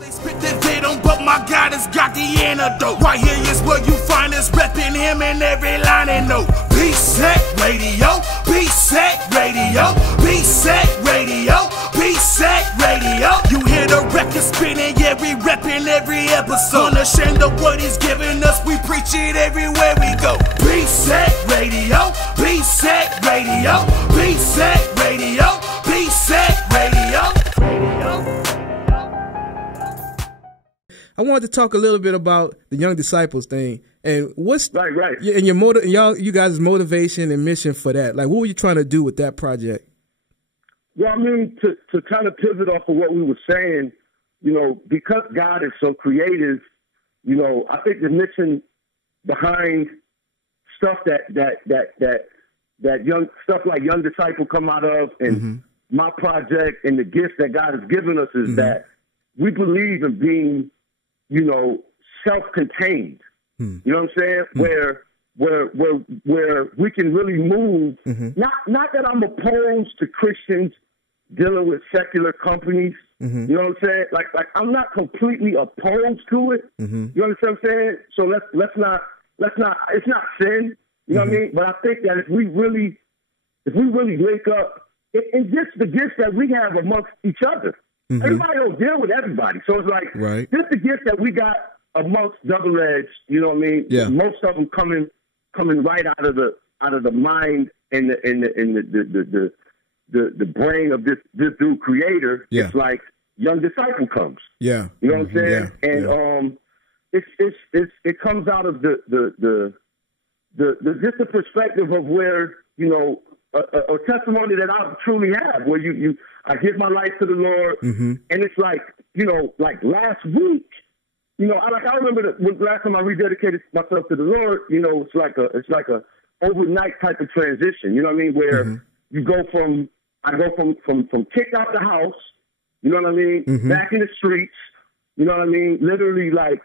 They spit that venom, but my God has got the antidote. Right here is where you find us repping him in every line and note. BSAC Radio, BSAC Radio, BSAC Radio, BSAC Radio. You hear the record spinning, yeah, we repping every episode. Unashamed of what he's giving us, we preach it everywhere we go. BSAC Radio, BSAC Radio, BSAC Radio, BSAC Radio. I wanted to talk a little bit about the Young Disciples thing and what's right and your you guys' motivation and mission for that. Like, what were you trying to do with that project? Well, I mean, to kind of pivot off of what we were saying, you know, because God is so creative, you know, I think the mission behind stuff that young stuff like Young Disciple come out of, and my project and the gifts that God has given us is that we believe in being, you know, self-contained. You know what I'm saying? Where we can really move. Not that I'm opposed to Christians dealing with secular companies. You know what I'm saying? Like I'm not completely opposed to it. You understand what I'm saying? So let's not. It's not sin. You know what I mean? But I think that if we really link up, and just the gifts that we have amongst each other. Everybody don't deal with everybody. So it's like, just the gifts that we got amongst double edged, you know what I mean? Yeah. Most of them coming right out of the mind and the brain of this dude Kreator. Yeah. It's like Young Disciple comes. Yeah. You know what I'm saying? Yeah. And it comes out of the just the perspective of where, you know, a testimony that I truly have, where I give my life to the Lord, and it's like, you know, like last week, you know, I remember the last time I rededicated myself to the Lord, you know, it's like a overnight type of transition, you know what I mean, where I go from kicked out the house, you know what I mean, back in the streets, you know what I mean, literally like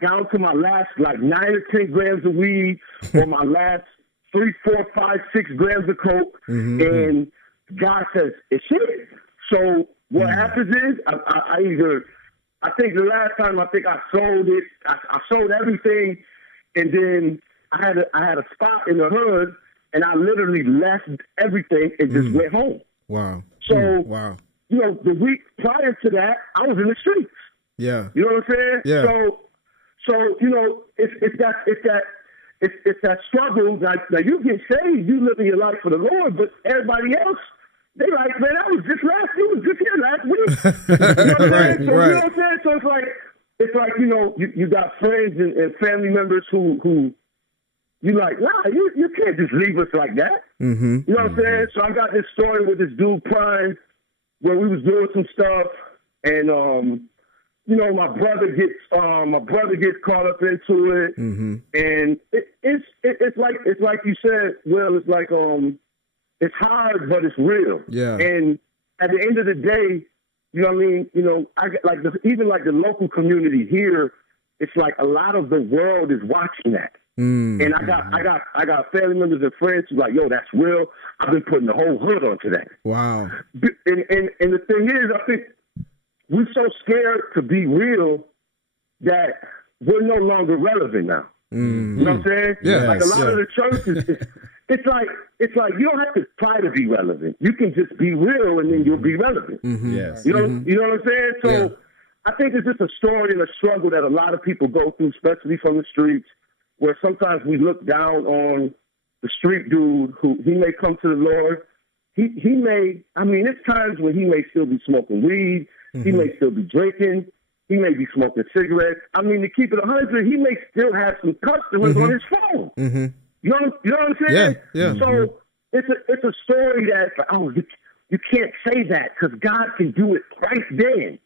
down to my last like 9 or 10 grams of weed, or my last 3, 4, 5, 6 grams of coke, and God says it's it. So what happens is I think the last time I sold it, I sold everything, and then I had a spot in the hood, and I literally left everything and just went home. Wow. So you know, the week prior to that, I was in the streets. Yeah. You know what I'm saying? Yeah. So you know, it's that struggle. Like you get saved, you living your life for the Lord, but everybody else, they like, man, I was just here last week. You know what I'm saying? So, you know what I'm saying? So it's like, you know, you got friends and family members who you like, nah, you can't just leave us like that. You know what I'm saying? So I got this story with this dude Prime, where we was doing some stuff, and you know, my brother gets caught up into it, and it's like you said, Will. It's like it's hard, but it's real. Yeah. And at the end of the day, you know what I mean. You know, I like even like the local community here. It's like a lot of the world is watching that, and I got family members and friends who like, yo, that's real. I've been putting the whole hood onto that. Wow. And the thing is, I think we're so scared to be real that we're no longer relevant now. You know what I'm saying? Yeah. Like a lot of the churches, it's like you don't have to try to be relevant. You can just be real, and then you'll be relevant. Yes. You know what I'm saying? So I think it's just a story and a struggle that a lot of people go through, especially from the streets, where sometimes we look down on the street dude who he may come to the Lord. He may, I mean, it's times when he may still be smoking weed. He may still be drinking. He may be smoking cigarettes. I mean, to keep it 100, he may still have some customers on his phone. You know what I'm saying? Yeah. So it's a story that's like, oh, you can't say that because God can do it right then.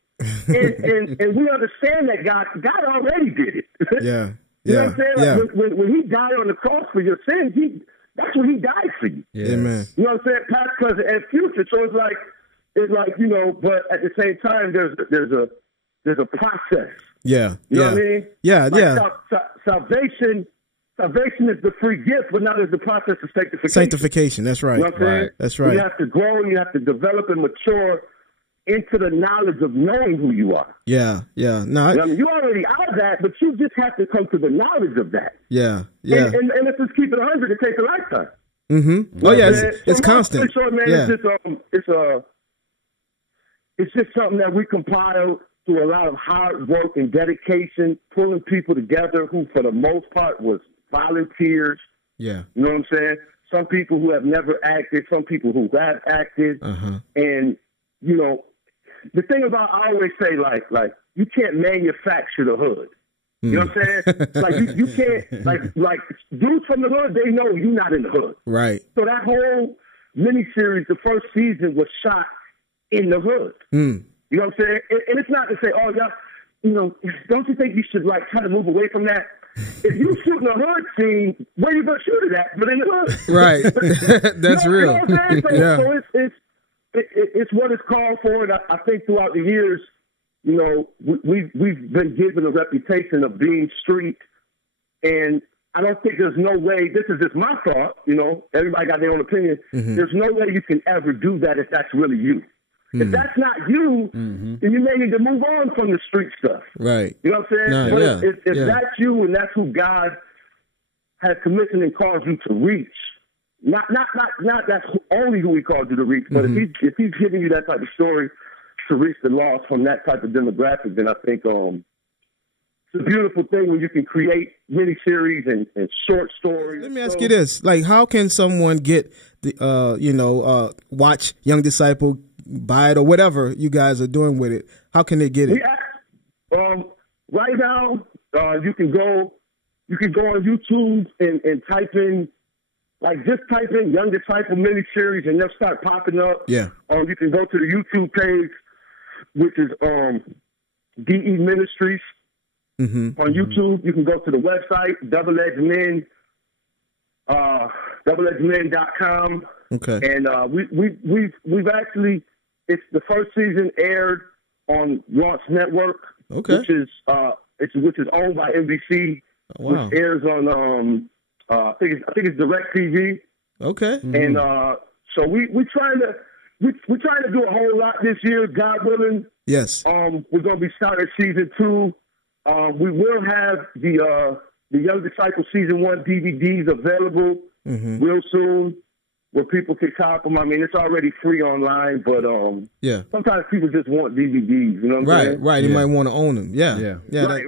and we understand that God already did it. You know what I'm saying? Like when he died on the cross for your sins, that's when he died for you. Amen. You know what I'm saying? Past, present, and future. So it's like, you know, but at the same time, there's a process. Yeah. You know what I mean? Yeah. Salvation is the free gift, but now there's the process of sanctification. Sanctification. That's right. You know what I'm saying? That's right. You have to grow, you have to develop and mature into the knowledge of knowing who you are. Yeah. No, I mean, you already are that, but you just have to come to the knowledge of that. Yeah. And let's just keep it 100. It takes a lifetime. Mm-hmm. Oh yeah, it's constant. Short, man, yeah. It's just something that we compiled through a lot of hard work and dedication, pulling people together who, for the most part, was volunteers. Yeah. You know what I'm saying? Some people who have never acted, some people who have acted. And, you know, the thing about, I always say, like you can't manufacture the hood. You know what I'm saying? Like, you can't, like, dudes from the hood, they know you're not in the hood. Right. So that whole miniseries, the first season, was shot in the hood. You know what I'm saying? And it's not to say, oh, y'all, you know, don't you think you should, like, try to move away from that? If you shooting a hood scene, where you gonna shoot it at? But in the hood. Right. That's real. You know what I'm saying? So it's what it's called for. And I think throughout the years, you know, we've been given a reputation of being street. And I don't think there's no way, this is just my thought, you know, everybody got their own opinion. There's no way you can ever do that if that's really you. If that's not you, then you may need to move on from the street stuff. Right. You know what I'm saying? No, but if that's you and that's who God has commissioned and called you to reach, not that's only who he called you to reach, but if he's giving you that type of story to reach the lost from that type of demographic, then I think it's a beautiful thing when you can create miniseries and short stories. Let me ask you this: like, how can someone get the watch Young Disciple, buy it, or whatever you guys are doing with it? How can they get it? Right now, you can go on YouTube and type in, like, just type in Young Disciple miniseries and they'll start popping up. Yeah. You can go to the YouTube page, which is DE Ministries. On YouTube, you can go to the website, doubleedgemen.com. Okay. And we've actually, it's the first season aired on Launch Network. Okay. Which is owned by NBC. Oh, wow. Which airs on I think it's DirecTV. Okay. And so we're trying to do a whole lot this year, God willing. Yes. We're gonna be starting season 2. We will have the Young Disciple Season 1 DVDs available real soon, where people can cop them. I mean, it's already free online, but sometimes people just want DVDs. You know what I'm saying? Right. You might want to own them. Yeah. Right.